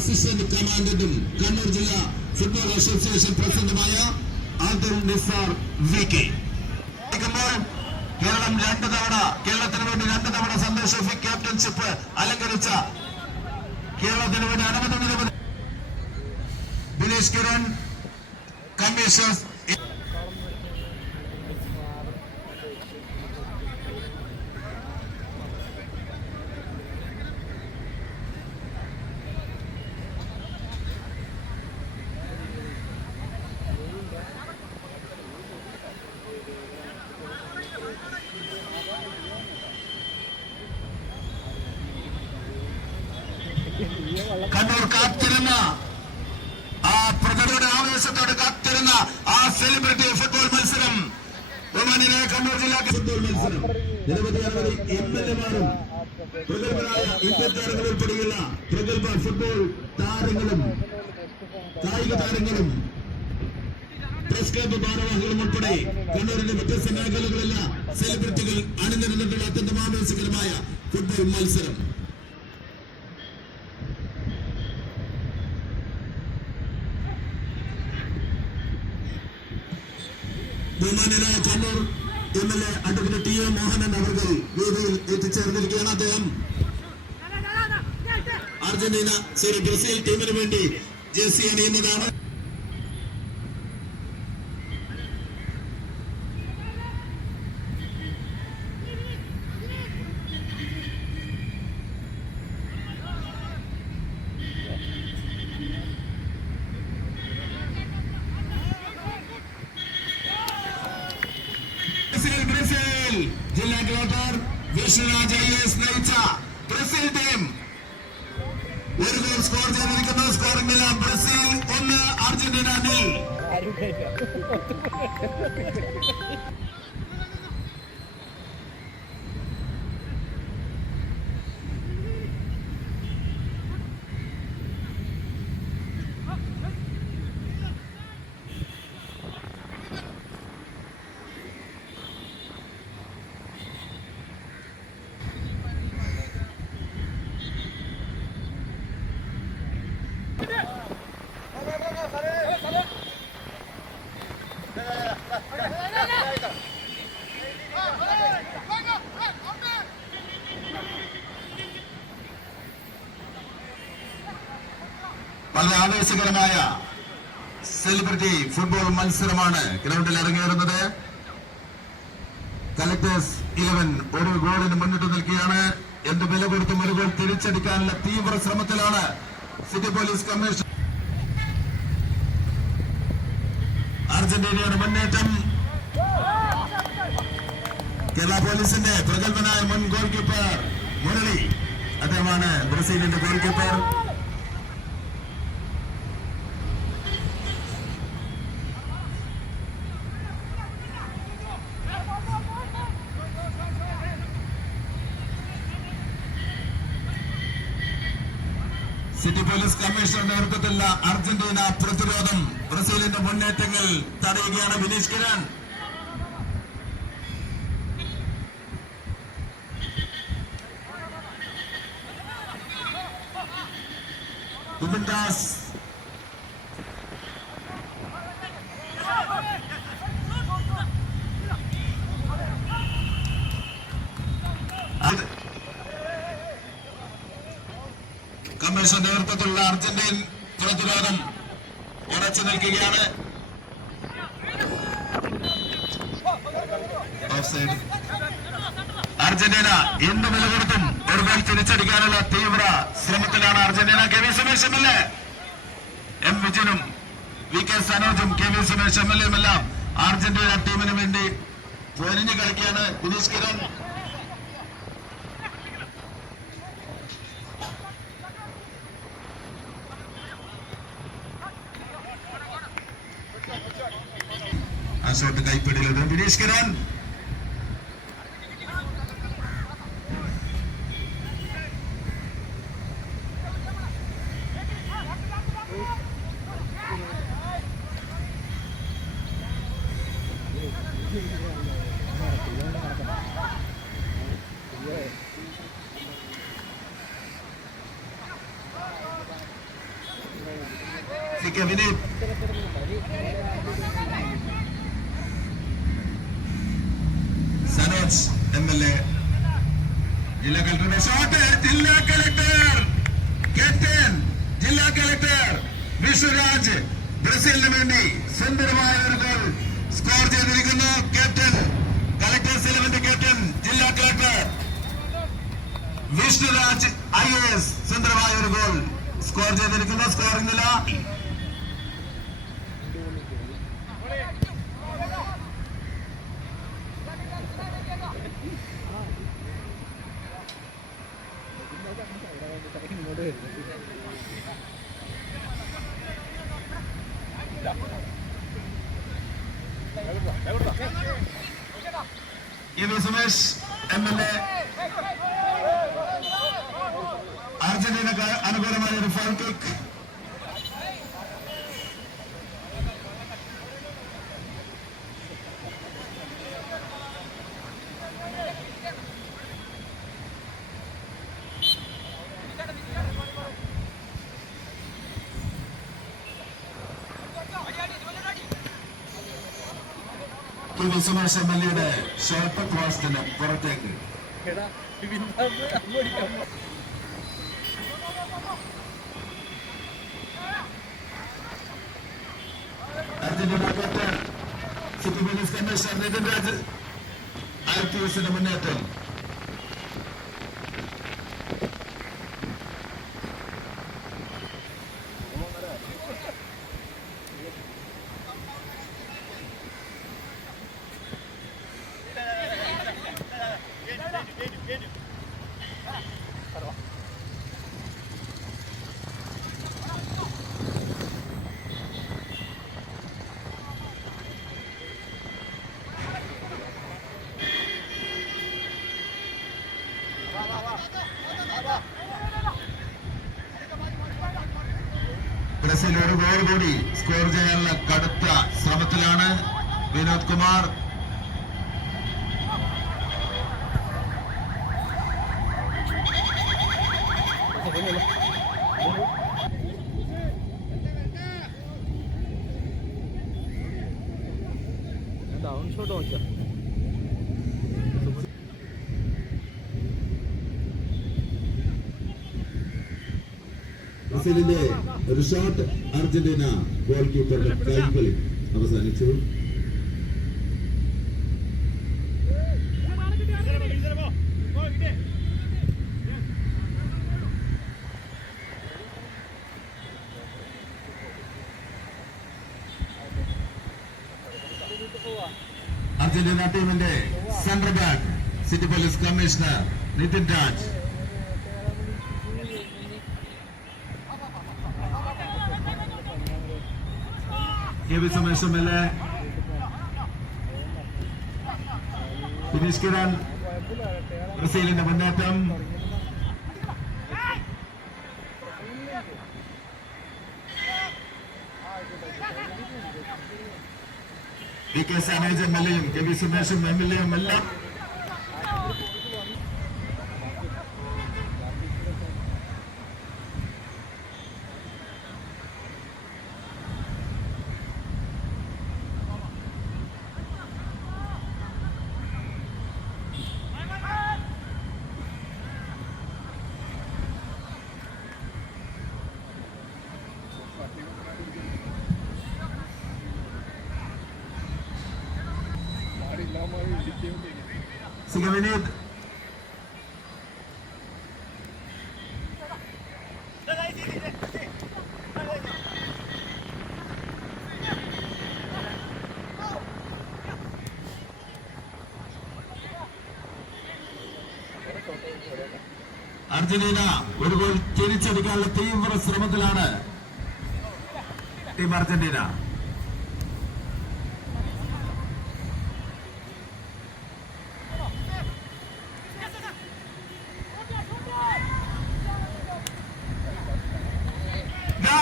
Assistant കമാൻഡന്റും Kannur ജില്ലാ football association പ്രസിഡന്റുമായ Adil Nisar VK. Keralam കേരളത്തിന് വേണ്ടി 2 തവണ സന്തോഷ് ട്രോഫി ക്യാപ്റ്റൻഷിപ്പ് അലങ്കരിച്ച കേരളത്തിന് വേണ്ടി അനവധി ബിനീഷ് കിരൺ കമ്മീഷണർ കണ്ണൂർ കാത്തിരുന്ന ആ പ്രകടന ആവേശത്തോടെ കാത്തിരുന്ന ആ സെലിബ്രിറ്റി ഫുട്ബോൾ മത്സരം ഒമാനിലെ കണ്ണൂർ ജില്ലാ ഫുട്ബോൾ മത്സരം നിരവധി എംഎൽഎമാരും പ്രഗത്ഭരായ ഇന്ത്യൻ താരങ്ങൾ ഉൾപ്പെടെയുള്ള പ്രഗത്ഭ ഫുട്ബോൾ താരങ്ങളും കായിക താരങ്ങളും പ്രസ് ക്ലബ് ഭാരവാഹികളും ഉൾപ്പെടെ കണ്ണൂരിന്റെ വ്യത്യസ്ത മേഖലകളിലുള്ള സെലിബ്രിറ്റികൾ അണിനിരന്നിട്ടുള്ള അത്യന്തം ആവേശകരമായ ഫുട്ബോൾ മത്സരം. ബഹുമാന്യനായ Kannur MLA advocate T A Mohanan അവർ വേദിയിൽ എത്തിച്ചേർന്നിരിക്കുകയാണ്. അദ്ദേഹം ബ്രസീൽ ടീമിന് വേണ്ടി ജേഴ്സി അണിയുന്നതാണ്. ജില്ലാ കളക്ടർ വിഷ്ണുരാജ് ഐ.എസ് നയിച്ച ബ്രസീൽ ടീം 1 ഗോൾ സ്കോർ ചെയ്തിരിക്കുന്നു. സ്കോറിംഗിൽ ബ്രസീൽ 1 അർജന്റീന 0. വളരെ ആവേശകരമായ സെലിബ്രിറ്റി ഫുട്ബോൾ മത്സരമാണ് ഗ്രൗണ്ടിൽ ഇറങ്ങിയിരുന്നത്. കളക്ടേഴ്സ് 11 1 ഗോളിന് മുന്നിട്ട് നിൽക്കുകയാണ്. എന്ത് വില കൊടുത്തും 1 ഗോൾ തിരിച്ചടിക്കാനുള്ള തീവ്ര ശ്രമത്തിലാണ് സിറ്റി പോലീസ് കമ്മീഷൻ. അർജന്റീനയുടെ മുന്നേറ്റം. കേരള പോലീസിന്റെ പ്രഗത്ഭനായ മുൻ ഗോൾ കീപ്പർ മുരളി, അദ്ദേഹമാണ് ബ്രസീലിന്റെ goal keeper. City police commissioner നേതൃത്വത്തിലുള്ള അർജന്റീന പ്രതിരോധം ബ്രസീലിന്റെ മുന്നേറ്റങ്ങൾ തടയുകയാണ്. ബിനീഷ് കിരൺ കമ്മീഷൻ നേതൃത്വത്തിലുള്ള അർജന്റീൻ പ്രതിരോധം ഉറച്ചു നിൽക്കുകയാണ്. അർജന്റീന എന്ത് വില കൊടുത്തും 1 ഗോൾ തിരിച്ചടിക്കാനുള്ള തീവ്ര ശ്രമത്തിലാണ് Argentina. K V Sumesh MLA, M വിജയനും വി.കെ. സനോജും കെ വി സുമേഷ് എം.എൽ.എയും എല്ലാം അർജന്റീന ടീമിന് വേണ്ടി പൊരിഞ്ഞു കളിക്കുകയാണ്. ബിനീഷ് കിരൺ ആ ഷോട്ട് കൈപ്പിടിയിലുണ്ട്. ബിനീഷ് കിരൺ CK വിനീത്. സനോജ് MLA. ജില്ലാ കളക്ടറുടെ ഷോട്ട്. ജില്ലാ കളക്ടർ ക്യാപ്റ്റൻ ജില്ലാ കളക്ടർ വിശ്വരാജ് ബ്രസീലിന് വേണ്ടി സുന്ദരമായ ഒരു ഗോൾ സ്കോർ ചെയ്തിരിക്കുന്നു. ക്യാപ്റ്റൻ കളക്ടേഴ്സ് 11 ക്യാപ്റ്റൻ ജില്ലാ കളക്ടർ വിഷ്ണുരാജ് IAS സുന്ദരമായ ഒരു ഗോൾ സ്കോർ ചെയ്തിരിക്കുന്നു. സ്കോറിംഗ് നില സുമേഷ് MLA. അർജന്റീനക്ക് അനുകൂലമായ ഒരു foul kick. Sumesh MLA shot പോസ്റ്റിന് പുറത്തേക്ക്. Argentina captain city police commissioner Nithin Raj IPSന്റെ മുന്നേറ്റം. ബ്രസീൽ ഒരു ഗോൾ കൂടി സ്കോർ ചെയ്യാനുള്ള കടുത്ത ശ്രമത്തിലാണ്. വിനോദ് കുമാർ ഡൗൺ ഷോട്ട് നോക്കിയാ ബ്രസീലിന്റെ ഒരു ഷോട്ട് അർജന്റീന ഗോൾ കീപ്പറുടെ കൈകളിൽ അവസാനിച്ചു. അർജന്റീന ടീമിന്റെ central back city police commissioner Nithin Raj. Sumesh MLA. Finish Kiran. ബ്രസീലിന്റെ മുന്നേറ്റം. DK സനോജ് MLAയും KV സുമേഷും MLAയും എല്ലാം CK വിനീത്. അർജന്റീന ഒരു ഗോൾ തിരിച്ചടിക്കാനുള്ള തീവ്ര ശ്രമത്തിലാണ് ടീം അർജന്റീന.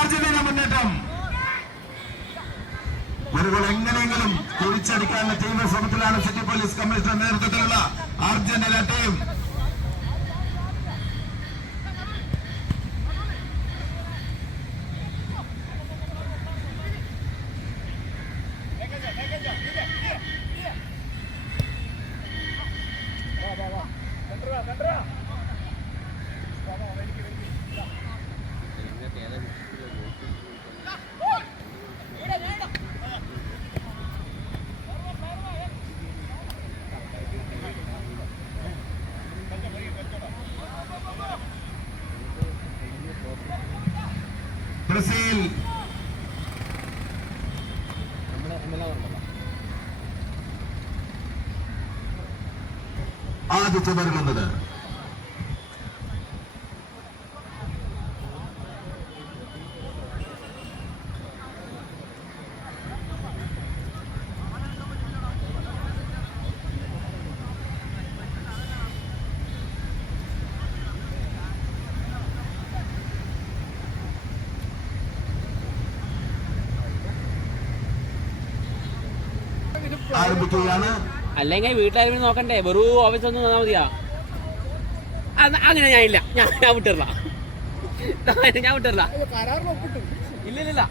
അർജന്റീന മുന്നേറ്റം. ഒരു ഗോൾ എങ്ങനെയെങ്കിലും തിരിച്ചടിക്കാനുള്ള തീവ്ര ശ്രമത്തിലാണ് സിറ്റി പോലീസ് കമ്മീഷണർ നേതൃത്വത്തിലുള്ള അർജന്റീന ടീം. ബ്രസീൽ ആദ്യത്തെ വരുന്നത് ആരംഭിക്കുകയാണ്. അല്ലെങ്കിൽ വീട്ടിലാരും നോക്കണ്ടേ, വെറും ഓഫീസ് ഒന്നും തന്നാ മതിയാ. അങ്ങനെ ഞാനില്ല, ഞാൻ വിട്ടില്ല, ഞാൻ വിട്ടില്ല. ഇല്ലില്ല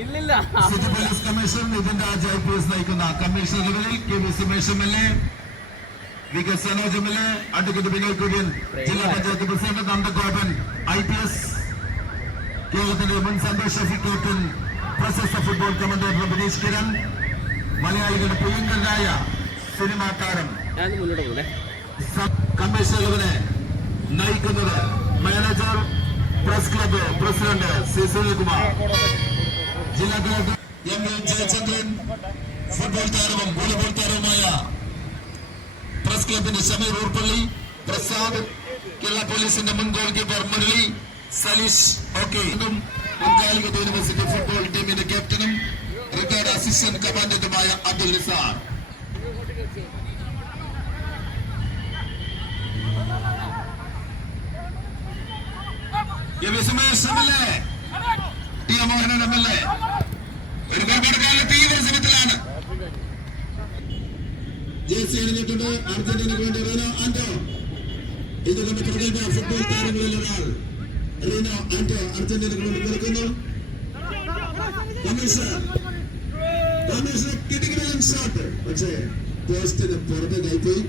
ഇല്ലില്ല. City police commissioner Nithin Raj IPS നയിക്കുന്ന കമ്മീഷണറുകളിൽ KV Sumesh MLA, VK Sanoj MLA, advocate Binoy Kurian, ജില്ലാ പഞ്ചായത്ത് പ്രസിഡന്റ് നന്ദഗോപൻ IPS, കേരളത്തിന്റെ മുൻ സന്തോഷ് ഷഫി ക്യാപ്റ്റൻ, പ്രശസ്ത ഫുട്ബോൾ കമന്റേറ്റർ ബിനീഷ് കിരൺ, മലയാളികളുടെ പ്രിയങ്കരനായ സിനിമാ താരം കമ്മീഷണറുകളെ നയിക്കുന്നത് manager, press club president C Sunilkumar, ജില്ലാ കളക്ടർ MV ജയചന്ദ്രൻ, ഫുട്ബോൾ താരവും വോളിബോൾ താരവുമായ പ്രസ് ക്ലബിന്റെ ഷമീർ ഊർപ്പള്ളി, പ്രസാദ്, കേരള പോലീസിന്റെ മുൻ ഗോൾ കീപ്പർ മുരളി, സലീഷ് മുൻകാലിക യൂണിവേഴ്സിറ്റി ഫുട്ബോൾ ടീമിന്റെ ക്യാപ്റ്റനും റിട്ടയർഡ് അസിസ്റ്റന്റ് കമാൻഡന്റുമായ Abdul Nisar. Sumesh MLA, T Mohanan MLA ഒരു ഗോൾക്കെടുക്കാനുള്ള തീവ്ര ശ്രമത്തിലാണ്. ജേഴ്സി അണിഞ്ഞിട്ടുണ്ട് അർജന്റീനയ്ക്ക് വേണ്ടി റീനോ ആന്റോ. ഇതുകൊണ്ട് പ്രഗത്ഭ ഫുട്ബോൾ താരങ്ങളിൽ ഒരാൾ റീനോ ആന്റോ അർജന്റീനയ്ക്ക് വേണ്ടി കളിക്കുന്നു. കമ്മീഷണർ കിട്ടിക്കിടൻ ഷോട്ട്, പക്ഷേ പോസ്റ്റിന് പുറമെ കൈപ്പോയി.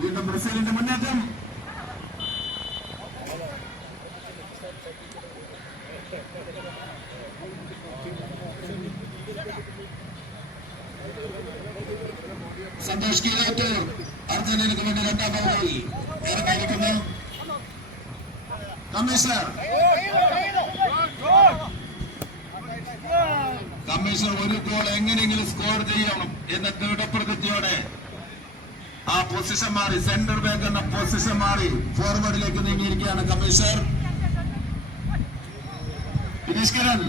വീണ്ടും ബ്രസീലിന്റെ മുന്നേറ്റം. സന്തോഷ് കീഴാറ്റൂർ അർജന്റീനയ്ക്ക് വേണ്ടി രണ്ടാം ഗോൾ ഇറങ്ങിയിരിക്കുന്നു. കമ്മീഷണർ ഒരു ഗോൾ എങ്ങനെയെങ്കിലും സ്കോർ ചെയ്യണം എന്ന ദൃഢപ്രതിജ്ഞയോടെ ആ പൊസിഷൻ മാറി, സെന്റർ ബാക്ക് എന്ന പൊസിഷൻ മാറി ഫോർവേഡിലേക്ക് നീങ്ങിയിരിക്കുകയാണ് കമ്മീഷണർ. ബിനീഷ് കിരൺ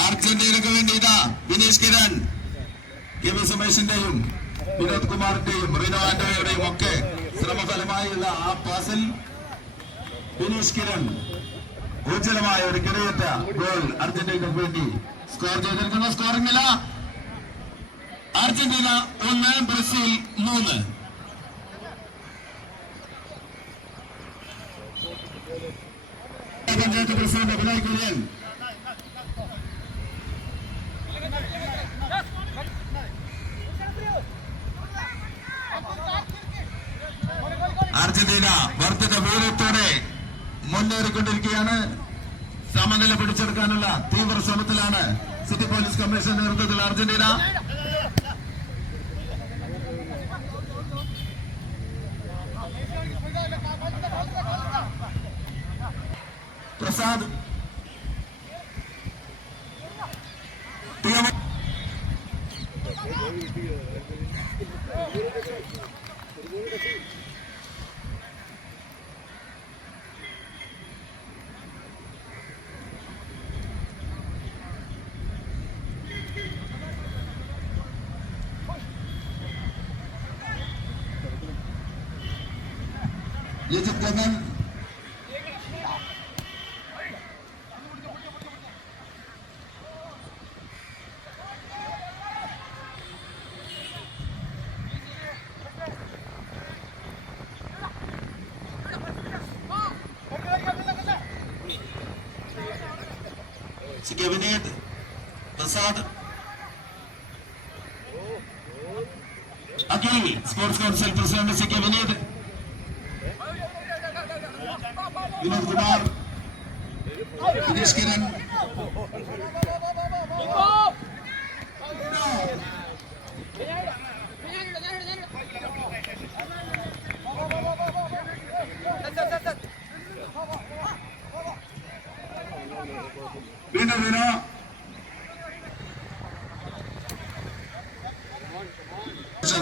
അർജന്റീനക്ക് വേണ്ടി ഇതാ ബിനീഷ് കിരൺ, KV സുമേഷിന്റെയും വിനോദ് കുമാറിന്റെയും റീനോ ആന്റോയുടെയും ഒക്കെ ശ്രമഫലമായുള്ള ആ പാസിൽ ബിനീഷ് കിരൺ ഉജ്ജ്വലമായ ഒരു കിടയേറ്റ ഗോൾ അർജന്റീനക്ക് വേണ്ടി സ്കോർ ചെയ്തിരിക്കുന്ന. സ്കോറിംഗ് നില Argentina 1 Brazil 3. Panchayat president Binoy Kurian, Argentina വർദ്ധിത വീര്യത്തോടെ മുന്നേറിക്കൊണ്ടിരിക്കുകയാണ്. സമനില പിടിച്ചെടുക്കാനുള്ള തീവ്ര ശ്രമത്തിലാണ് സിറ്റി പോലീസ് കമ്മീഷൻ നേതൃത്വത്തിൽ Argentina. Prasad Lijith Gagan CK Vineeth Prasad Akhil sports council president CK Vineeth Vinod Kumar Dinesh Kiran വീണ്ടും വീണോ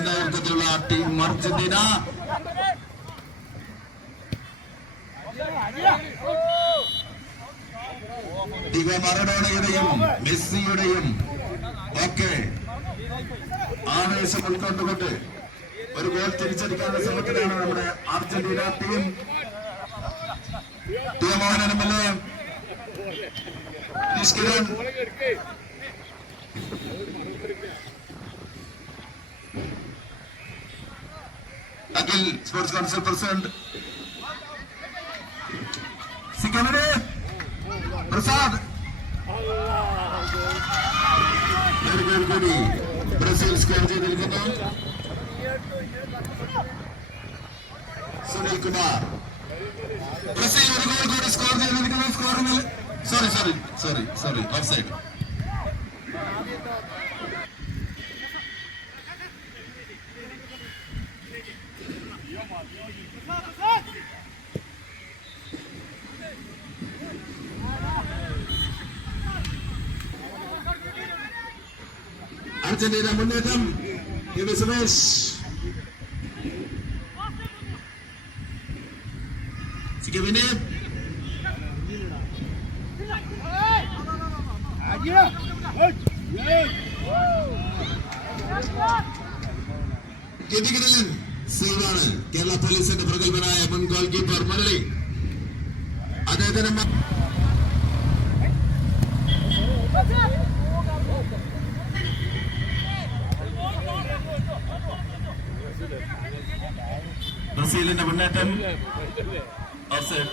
നേതൃത്വത്തിലുള്ള ടീം അർജന്റീന ഡിഗോ മറഡോണയുടെയും മെസ്സിയുടെയും ഒക്കെ ആവേശം ഉൾക്കൊണ്ടുകൊണ്ട് ഒരു ഗോൾ തിരിച്ചടിക്കാനുള്ള ശ്രമത്തിലാണ് നമ്മുടെ Argentina team. Mohan M L A Nishkiran Akhil sports council president സിക്കമനെ പ്രസാദ് ഒരു ഗോൾ കൂടി ബ്രസീൽ സ്കോർ ചെയ്തിരിക്കുന്നു. സുനിൽ കുമാർ ബ്രസീൽ ഒരു ഗോൾ കൂടി സ്കോർ ചെയ്തിരിക്കുന്നു. സ്കോറിംഗിൽ സോറി ഓഫ് സൈഡ്. അർജന്റീന മുന്നേറ്റം. സുമേഷ് സികെ വിനീത് ഗതികിടലൻ സേവാണ് കേരള പോലീസിന്റെ പ്രഗത്ഭനായ മുൻ ഗോൾ കീപ്പർ മുരളി. അദ്ദേഹത്തിന് ബ്രസീലിന്റെ മുന്നേറ്റം. ഓഫ്സൈഡ്.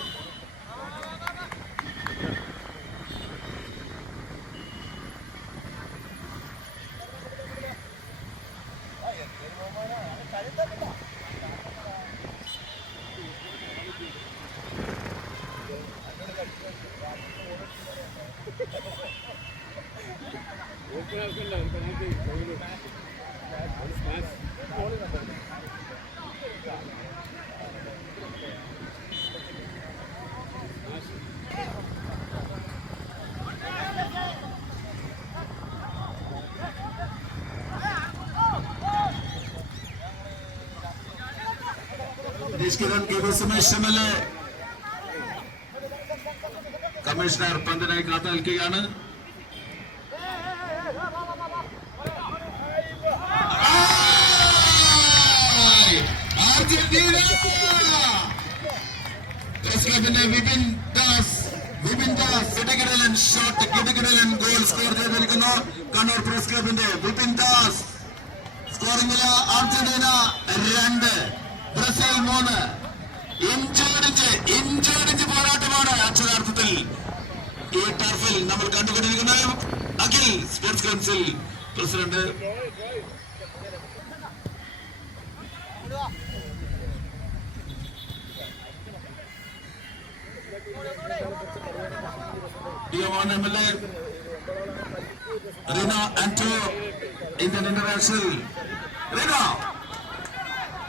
കമ്മീഷണർ പന്തിനായി കാത്തു നിൽക്കുകയാണ്. അർജന്റീന പ്രസ് ക്ലബിന്റെ വിപിൻ ദാസ് കിടകിടലൻ ഷോട്ട്, കിടകിടലൻ ഗോൾ സ്കോർ ചെയ്തിരിക്കുന്നു. കണ്ണൂർ പ്രസ് ക്ലബിന്റെ വിപിൻ ദാസ്. സ്കോറിംഗില് അർജന്റീന 2 ബ്രസീൽ 3. ഇഞ്ചോടിഞ്ച് പോരാട്ടമാണ് അക്ഷരാർത്ഥത്തിൽ ഈ ടർഫിൽ നമ്മൾ കണ്ടുകൊണ്ടിരിക്കുന്നത്. Akhil sports council president Mohan M L A Rino Anto Indian international.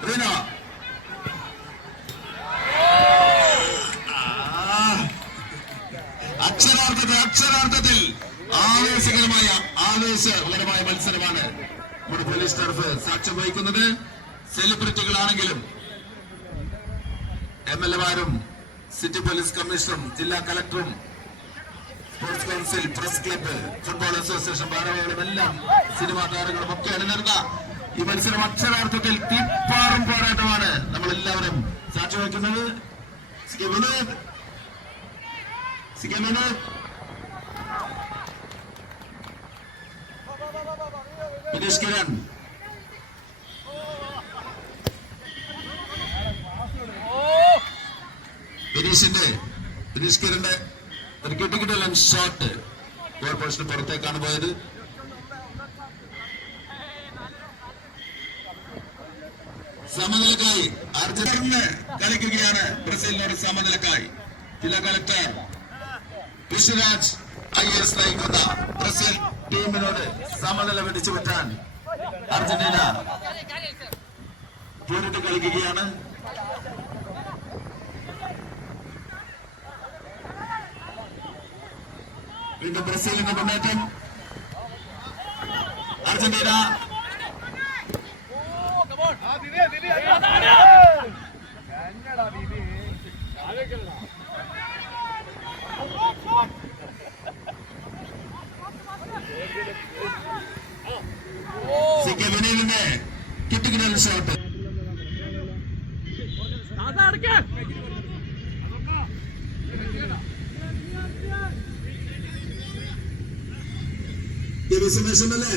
Rino അക്ഷരാർത്ഥത്തിൽ ആവേശകരമായ മത്സരമാണ് പോലീസ് ടർഫ് സാക്ഷ്യം വഹിക്കുന്നത്. സെലിബ്രിറ്റികളാണെങ്കിലും MLA-മാരും സിറ്റി പോലീസ് കമ്മീഷണറും ജില്ലാ കളക്ടറും sports council, press club, football association ഭാരവാഹികളും എല്ലാം സിനിമാ താരങ്ങളും ഒക്കെ അണിനിരുന്ന ഈ മത്സരം അക്ഷരാർത്ഥത്തിൽ തീപ്പാറും പോരാട്ടമാണ് നമ്മൾ എല്ലാവരും സാക്ഷി വയ്ക്കുന്നത്. വിനീഷ് കിരൺ വിനീഷ് കിരന്റെ ഒരു കിട്ടിക്കിട്ടലൻ ഷോട്ട് ഗോൾ പോസ്റ്റിന് പുറത്തേക്കാണ് പോയത്. സമനിലക്കായി അർജന്റീന കളിക്കുകയാണ് ബ്രസീലിനോട് സമനിലക്കായി. ജില്ലാ കളക്ടർ വിശ്വരാജ് IAS നയിക്കുന്ന ബ്രസീൽ ടീമിനോട് സമനില പിടിച്ചു പറ്റാൻ അർജന്റീന പോരിട്ട് കളിക്കുകയാണ്. വീണ്ടും ബ്രസീലിന്റെ മുന്നേറ്റം. അർജന്റീന വിനീലിന്റെ കിട്ടിക്കിടൽ ഷോട്ട്. സുമേഷല്ലേ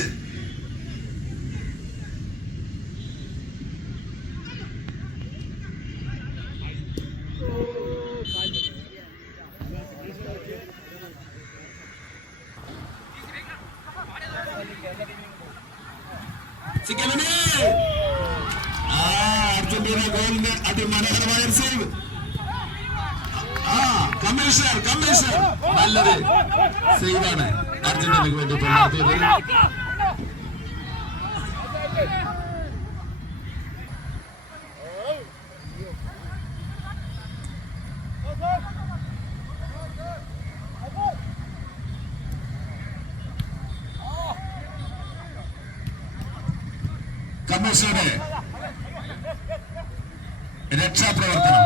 അർജന്റീന ഗോളിന് അതിമനോഹരമായ സേവ്. കമ്മീഷണർ നല്ലത് സേവാണ് അർജന്റീനക്ക് വേണ്ടി നടത്തിയത്. കമ്മീഷണറുടെ രക്ഷാപ്രവർത്തനം.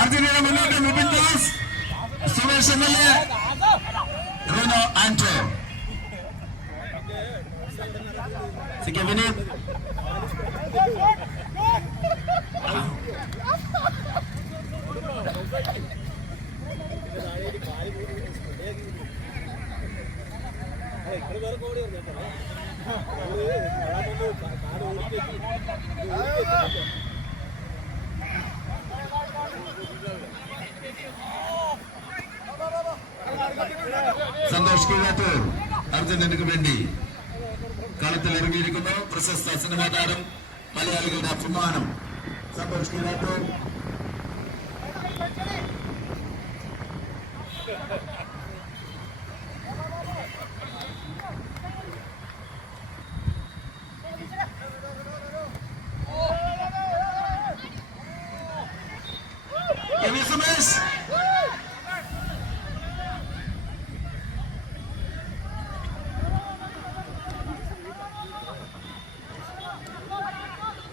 അർജന്റീന മുന്നോട്ട്. വിപിൻ ദാസ്, സുമേഷ് MLA, റോനോ ആന്റോ, വിനീത് സന്തോഷ് കീഴാറ്റൂർ അർജന്റീനക്ക് വേണ്ടി കളത്തിൽ ഇറങ്ങിയിരിക്കുന്നു. പ്രശസ്ത സിനിമാ താരം, മലയാളികളുടെ അഭിമാനം സന്തോഷ് കീഴാറ്റൂർ.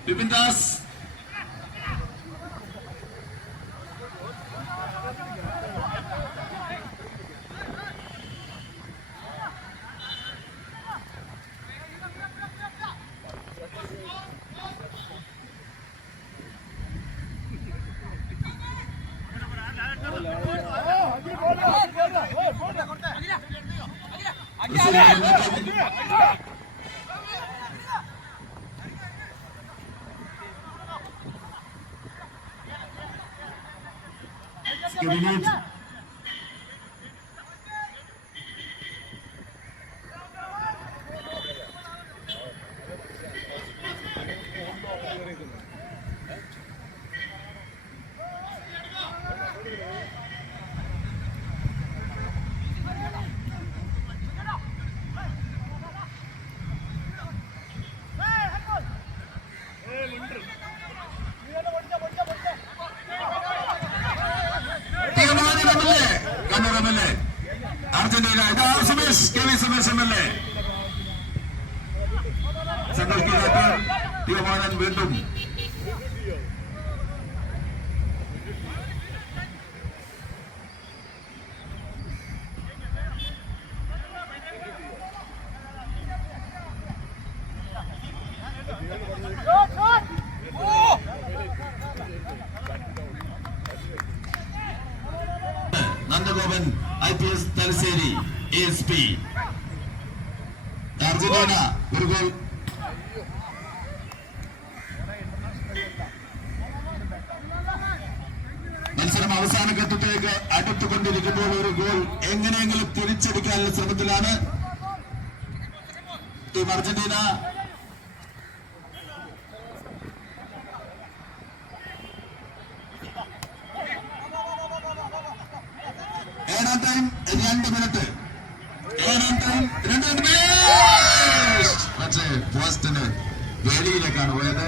വിപിൻ ദാസ്, വിനീത് തീരുമാനം സംഘർക്കിക്കാത്ത തീരുമാനം വീണ്ടും Nandagopan IPS Thalassery ASP Argentina ഒരു ഗോൾ. മത്സരം അവസാന ഘട്ടത്തിലേക്ക് അടുത്തുകൊണ്ടിരിക്കുമ്പോൾ ഒരു ഗോൾ എങ്ങനെയെങ്കിലും തിരിച്ചടിക്കാനുള്ള ശ്രമത്തിലാണ് ടീം അർജന്റീന. ഏഴാം ടൈം 2 മിനിറ്റ്. ഏഴാം ടൈം 2 മിനിറ്റ്. പക്ഷേ പോസ്റ്റിന് വേലിയിലേക്കാണ് പോയത്.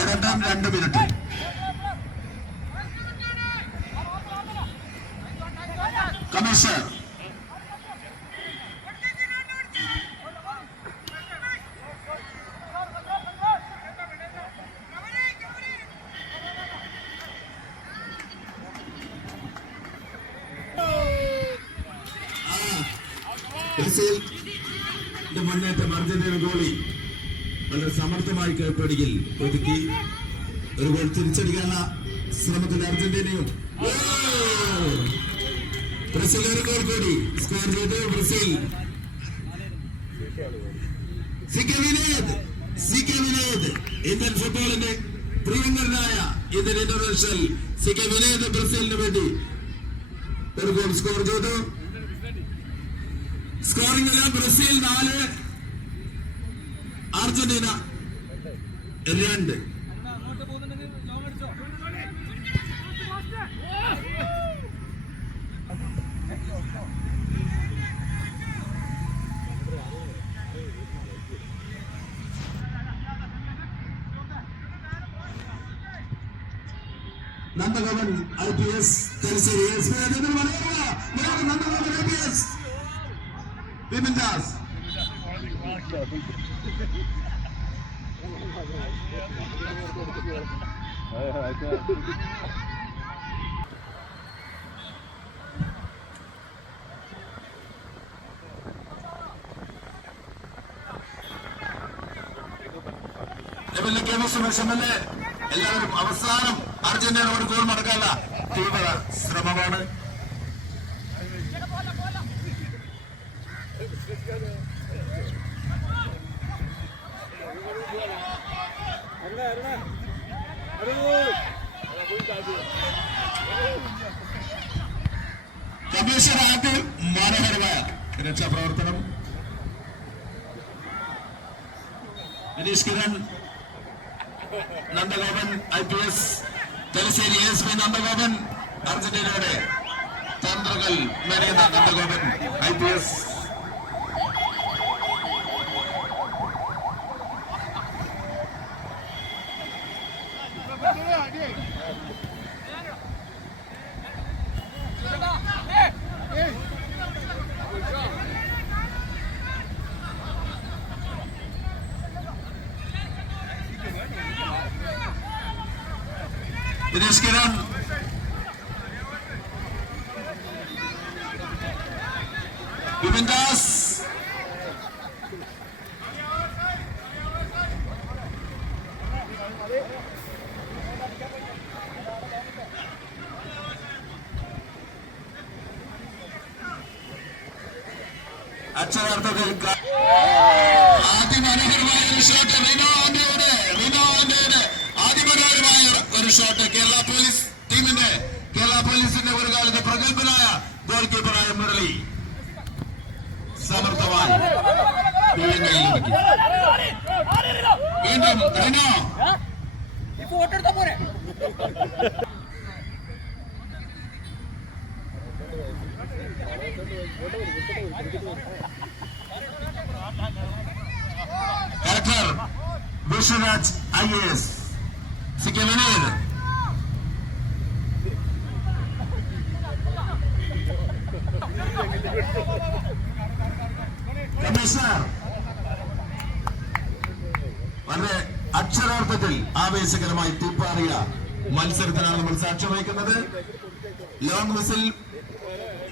ഏഴാം ടൈം 2 മിനിറ്റ്. കമ്മീഷണർ ബ്രസീലിന്റെ മുന്നേറ്റം അർജന്റീന ഗോളി വളരെ സമർത്ഥമായി കൈപ്പിടിയിൽ ഒതുക്കി ഒരു ഗോൾ തിരിച്ചടിക്കാനുള്ള ശ്രമത്തിൽ അർജന്റീനയും ബ്രസീൽ ഒരു ഗോൾ കൂടി സ്കോർ ചെയ്ത് Brazil. C K Vinod Indian ഫുട്ബോളിന്റെ പ്രിയങ്കരനായ Indian international C K Vinod ബ്രസീലിന് വേണ്ടി ഒരു ഗോൾ സ്കോർ ചെയ്തു. സ്കോറിംഗില് Brazil 4 Argentina 2. Nandagopan IPS Thalassery ASP Nandagopan IPS Bimendas. എല്ലാവരും അവസാനം അർജന്റീന ഒരു ഗോൾ മടക്കാനുള്ള തീവ്ര ശ്രമമാണ്. കമ്മീഷണറായിട്ട് മനോഹരമായ രക്ഷാപ്രവർത്തനം. വിനീഷ് കിരൺ നന്ദഗോപൻ IPS തലശ്ശേരി ASP നന്ദഗോപൻ അർജന്റീനയുടെ തന്ത്രങ്ങൾ മെനയുന്ന നന്ദഗോപൻ IPS. വിനീഷ് കിരൺ ബിപിൻദാസ് അക്ഷരാർത്ഥത്തിൽ അതിമനോഹരമായ ഒരു ഷോട്ട് റിനോന്റെ അതിമനോഹരമായ ഒരു ഷോട്ട് കേരള പോലീസിന്റെ ഒരു കാലത്ത് പ്രഗത്ഭനായ ഗോൾ കീപ്പറായ മുരളി സമർത്ഥമായി വീണ്ടും Rino collector Vishwaraj IAS C K Vinod commissioner വളരെ അക്ഷരാർത്ഥത്തിൽ ആവേശകരമായി തീപ്പാറിയ മത്സരത്തിനാണ് നമ്മൾ സാക്ഷ്യം വഹിക്കുന്നത്. ലോങ് വിസിൽ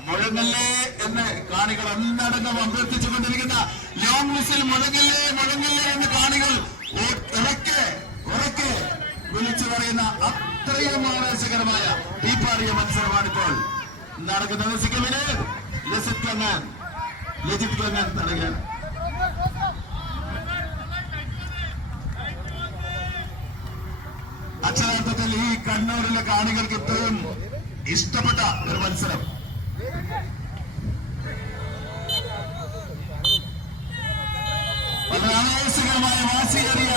മുഴങ്ങല്ലേ എന്ന് കാണികൾ ഒന്നടങ്കം അഭ്യർത്ഥിച്ചുകൊണ്ടിരിക്കുന്ന ലോങ് വിസിൽ മുഴങ്ങല്ലേ മുഴങ്ങല്ലേ എന്ന് കാണികൾ ഉറക്കെ വിളിച്ചു പറയുന്ന അത്രയും ആവേശകരമായ തീപ്പാറിയ മത്സരമാണിപ്പോൾ നടക്കുന്നത്. സിക്കിമിന് ലജിത് ഖന്നാൻ തടയുകയാണ്. അക്ഷരാർത്ഥത്തിൽ ഈ കണ്ണൂരിലെ കാണികൾക്ക് ഇത്രയും ഇഷ്ടപ്പെട്ട ഒരു മത്സരം. വളരെ ആവേശകരമായ വാശിയേറിയ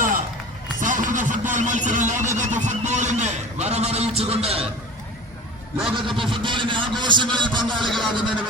സൗഹൃദ ഫുട്ബോൾ മത്സരം ലോകകപ്പ് ഫുട്ബോളിന്റെ വരവറിയിച്ചുകൊണ്ട് ലോകകപ്പ് ഫുട്ബോളിന്റെ ആഘോഷങ്ങളിൽ പങ്കാളികളാകുന്നതിന്